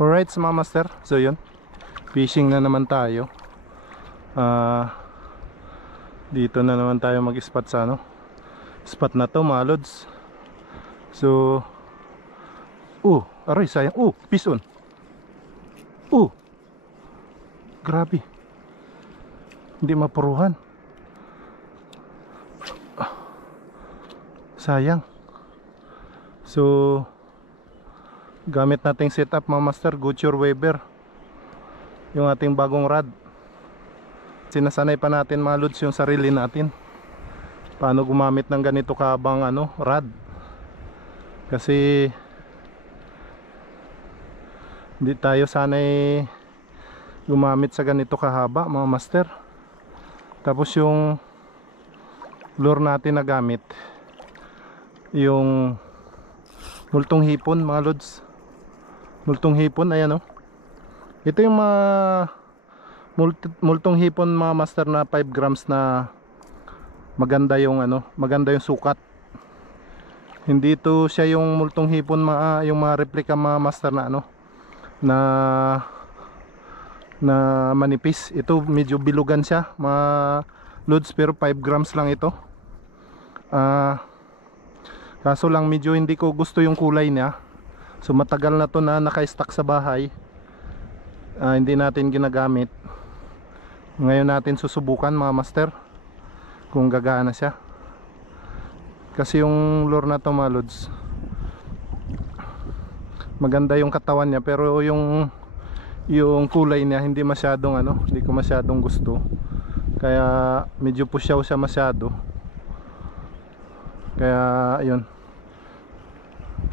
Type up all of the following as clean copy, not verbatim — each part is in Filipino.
Alright mga master, so yun, fishing na naman tayo. Dito na naman tayo mag-spot sa spot na to mga lods. So aray sayang, pison. Grabe, hindi mapuruhan. Sayang. So gamit nating setup mga master, Goodyear Weber, yung ating bagong rod. Sinasanay pa natin mga lods yung sarili natin paano gumamit ng ganito kahabang rod, kasi hindi tayo sanay gumamit sa ganito kahaba mga master. Tapos yung lure natin na gamit, yung multong hipon mga lods. Multong hipon, ayan ito yung mga multong hipon mga master na 5 grams na maganda yung maganda yung sukat. Hindi ito siya yung multong hipon yung mga replica mga master na manipis. Ito medyo bilugan siya mga lods, pero 5 grams lang ito. Kaso lang medyo hindi ko gusto yung kulay niya. So matagal na to na naka-stock sa bahay, hindi natin ginagamit. Ngayon natin susubukan mga master kung gagana siya, kasi yung lure na to mga lods, maganda yung katawan niya, pero yung kulay niya hindi masyadong hindi ko masyadong gusto. Kaya medyo pusyaw siya masyado. Kaya ayun,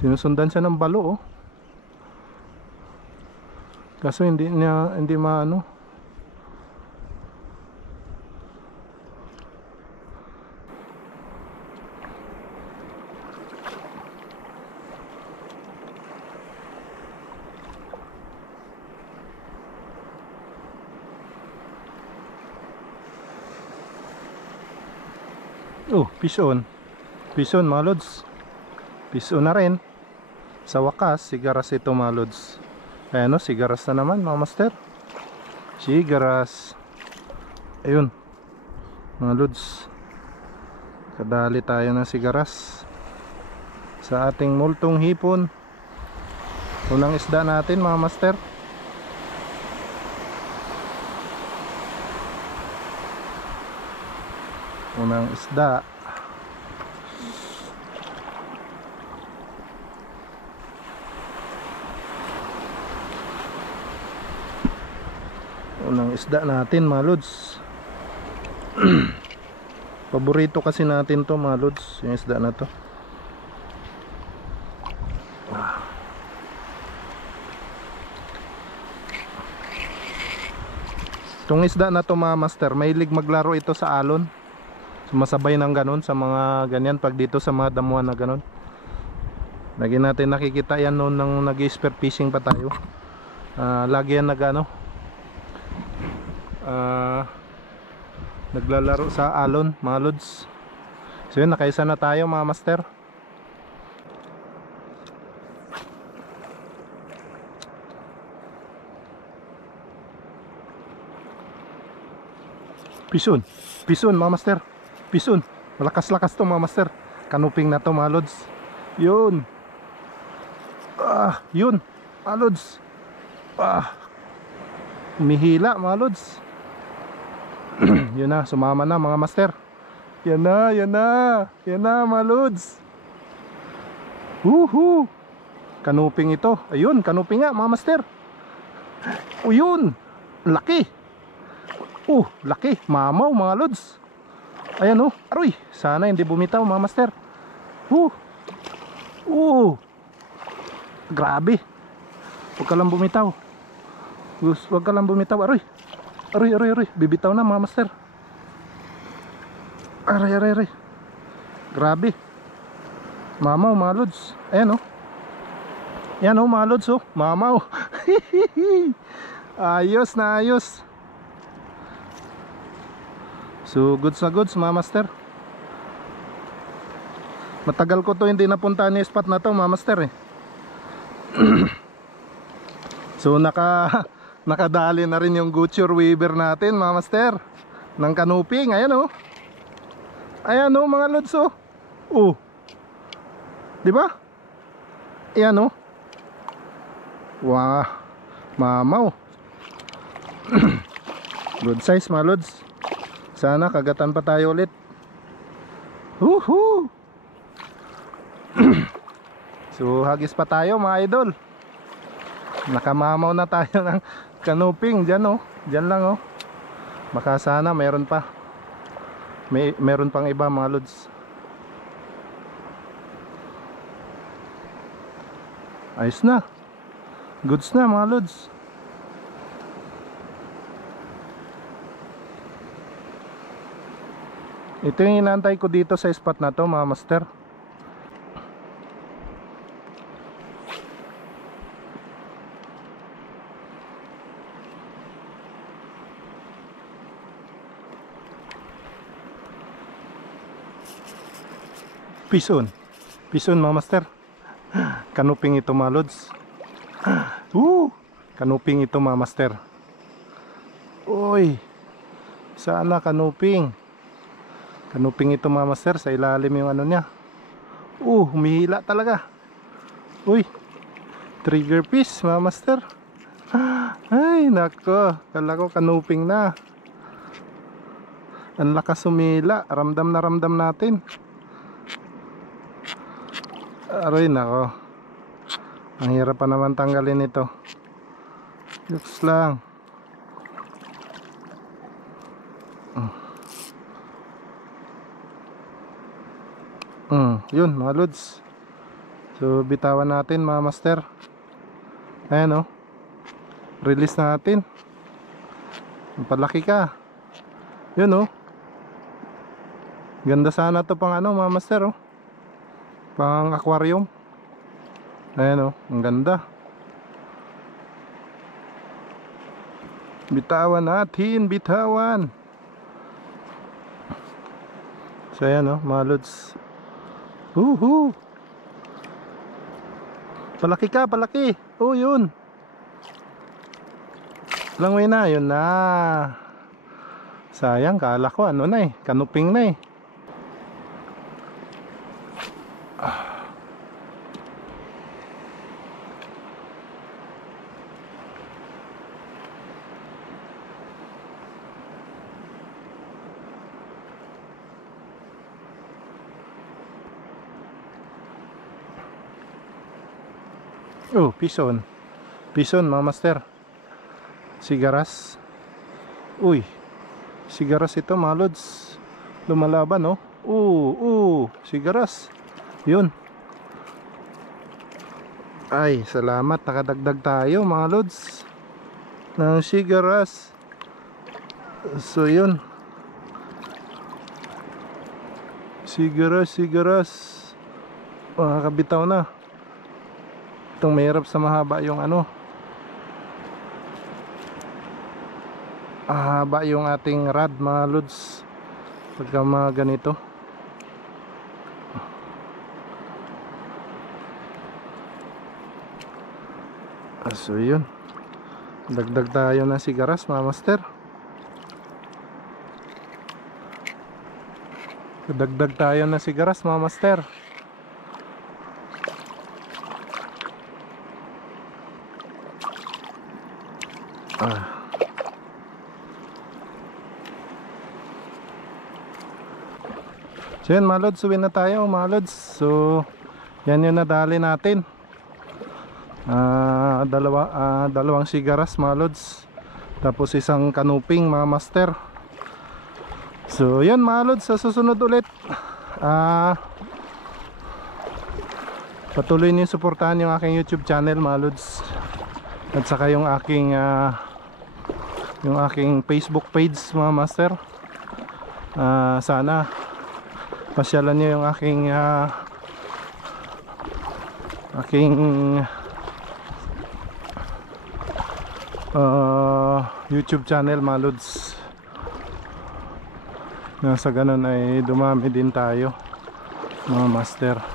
sinusundan siya ng balo kaso hindi maano. Pison mga lods, pison na rin. Sa wakas sigaras ito mga lods. Ayan sigaras na naman mga master, sigaras. Ayun mga lods, kadali tayo ng sigaras sa ating multong hipon. Unang isda natin mga master. Unang isda. Unang isda natin mga lods. Paborito kasi natin to mga lods, yung isda na to. Itong isda na to mga master, mahilig maglaro ito sa alon. Sumasabay ng ganon sa mga ganyan pag dito sa mga damuhan na ganon. Lagi natin nakikita yan noon nang nag-spear fishing pa tayo. Lagi yan naglalaro sa alon mga lods. So yun, nakaisa na tayo mga master. Pison mga master, pison. Malakas-lakas to mga master. Kanuping na to mga lods. Yun yun mga lods. Umihila mga lods. Yun na, sumama na mga master. Yan na mga lods. Kanuping ito. Ayun, kanuping nga mga master. Yun, laki. Laki, mamaw mga lods. Ayan aroy, sana hindi bumitaw mga master. Grabe. Huwag ka lang bumitaw. Aroy, bibitaw na mga master. Aray. Grabe. Mamaw mga lods. Ayan yan mga lods mamaw. Ayos na ayos. So goods na goods mga master. Matagal ko to hindi napuntahan yung spot na to mga master So nakadali na rin yung Gutcher Weaver natin mga master ng kanuping. Ayan oh. Ayan oh mga lods oh. Oh. Diba? Ayan oh. Wow. Mamaw. Good size mga lods. Sana kagatan pa tayo ulit. Woohoo. So hagis pa tayo mga idol. Nakamamaw na tayo ng kanuping. Diyan oh. Diyan lang oh. Baka sana meron pa. Meron pang iba mga lods. Ayos na. Goods na mga lods. Ito yung inaantay ko dito sa spot na to mga master. Pison. Pison mga master. Kanuping ito mga lods. Kanuping ito mga master. Uy. Sana kanuping. Kanuping ito mga master. Sa ilalim yung ano niya. Humihila talaga. Uy. Trigger piece mga master. Ay nako. Kala ko kanuping na. Ang lakas humila. Ramdam na ramdam natin. Aray nako. Ang hirap pa naman tanggalin ito. Looks lang. Yun mga lods. So bitawan natin mga master. Ayan oh. Release natin. Palaki ka. Yun oh. Ganda sana to pang ano mga master oh. Pang aquarium. Ayan oh. Ang ganda. Bitawan natin. Bitawan. So ayan oh mga lods. Palaki ka, palaki. Yun. Langoy na, yun na. Sayang, kala ko ano na kanuping na Pison. Pison mga master. Sigaras. Sigaras ito mga lods. Lumalaban sigaras. Yun. Ay salamat, nakadagdag tayo mga lods ng sigaras. So yun. Sigaras. Nakabitaw na. Itong mahirap sa mahaba yung ano. Haba yung ating rod mga lods. Pagka mga ganito. So yun. Dagdag tayo ng sigaras mga master. Dagdag tayo ng sigaras mga master. So yan mga lods, uwi na tayo mga lods. So yan yung nadali natin. Dalawang sigaras mga lods. Tapos isang kanuping mga master. So yan mga lods, sa susunod ulit patuloy niyo suportahan yung aking YouTube channel mga lods. At saka yung aking Facebook page mga master. Sana pasyalan niyo yung aking YouTube channel mga lods. Sa ganun ay dumami din tayo mga master.